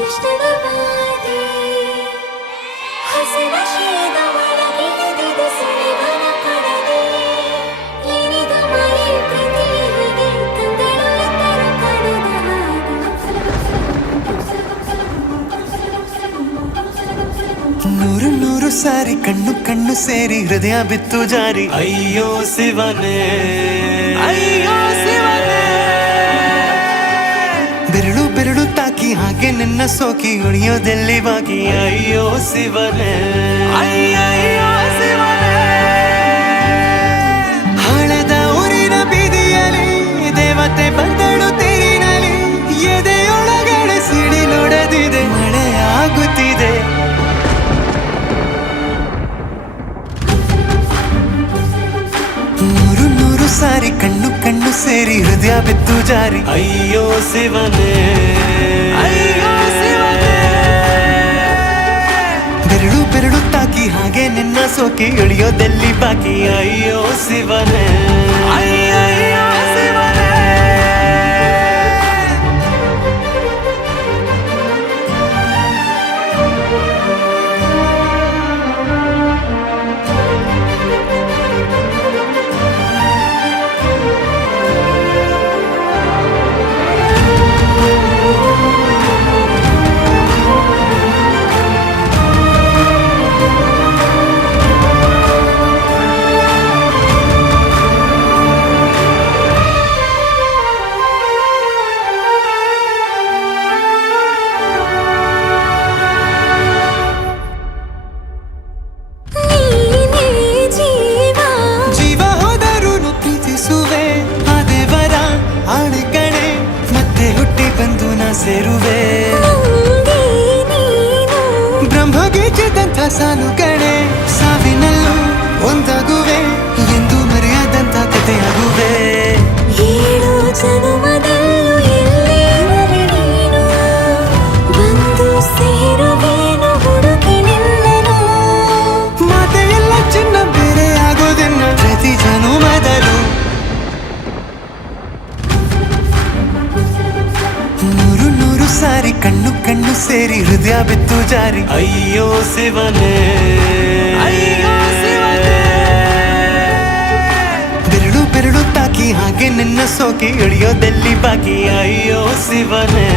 ಕೃಷ್ಣನ ಬಾಧೆ ಹಸಿರ ಶೀದ ಒಳಗಿಳಿದಿದೆ ಸುಳಿವನ ಕೊಡದೆ ಏನಿದು ಮಾಯೆ ಪ್ರೀತಿ ಹೀಗೆ ಕಂಗಳು ಎಂದರು ಕಾಣದ ಹಾಗೆ ನೂರು ನೂರು ಸಾರಿ ಕಣ್ಣು ಕಣ್ಣು ಸೇರಿ ಹೃದಯ ಬಿತ್ತು ಜಾರಿ ಅಯ್ಯೋ ಶಿವನೇ ಅಯ್ಯೋ ಶಿವನೇ ಬೆರಳು ಬೆರಳು ತಾಕಿ ಹಾಗೆ ನಿನ್ನ ಸೋಕಿ ಉಳಿಯೋದೆಲ್ಲಿ ಬಾಕಿ ಅಯ್ಯೋ ಶಿವನೇ ಅಯ್ಯಯ್ಯೋ ಶಿವನೇ ಹಳದ ಊರಿನ ಬೀದಿಯಲ್ಲಿ ದೇವತೆ ಬಂದಳು ತೇರಿನಲ್ಲಿ ಎದೆಯೊಳಗಡೆ ಸಿಡಿ ನೋಡದಿದೆ ಮಳೆ ಆಗುತ್ತಿದೆ ನೂರು ನೂರು ಸಾರಿ ಕಣ್ಣು ಕಣ್ಣು ಸೇರಿ ಹೃದಯ ಬಿತ್ತು ಜಾರಿ ಅಯ್ಯೋ ಶಿವನೇ ಅಯ್ಯೋ ಶಿವನೇ ಬೆರಳು ಬೆರಳು ತಾಕಿ ಹಾಗೆ ನಿನ್ನ ಸೋಕಿ ಇಳಿಯೋದೆಲ್ಲಿ ಬಾಕಿ ಅಯ್ಯೋ ಶಿವನೇ ಅಯ್ಯಯ್ಯೋ ಶಿವನೇ ಸೇರುವೆ ಬ್ರಹ್ಮಗೀಚಿದಂಥ ಸಾಲು ಕಣೆ ಸಾವಿನಲ್ಲೂ ಒಂದಾಗುವೆ ಎಂದು ಮರೆಯದಂಥ ಕಥೆಯಾಗುವೆ ಏಳು ಜನುಮದಲ್ಲೂ ಎಲ್ಲೇ ನೀನು ಬಂದು ಸೇರುವೇನು ಹುಡುಕಿ ನಿನ್ನನು ಮಾತೆಯೆಲ್ಲ ಚಿನ್ನ ಬೇರೆ ಆಗೋದೆನ್ನ ಪ್ರತಿ ಜನುಮದಲ್ಲೂ ನೂರು ನೂರು ಸಾರಿ ಕಣ್ಣು ಕಣ್ಣು ಸೇರಿ ಹೃದಯ ಬಿತ್ತು ಜಾರಿ ಅಯ್ಯೋ ಶಿವನೇ ಅಯ್ಯೋ ಶಿವನೇ ಬೆರಳು ಬೆರಳು ತಾಕಿ ಹಾಗೆ ನಿನ್ನ ಸೋಕಿ ಇಳಿಯೋದೆಲ್ಲಿ ಬಾಕಿ ಅಯ್ಯೋ ಶಿವನೇ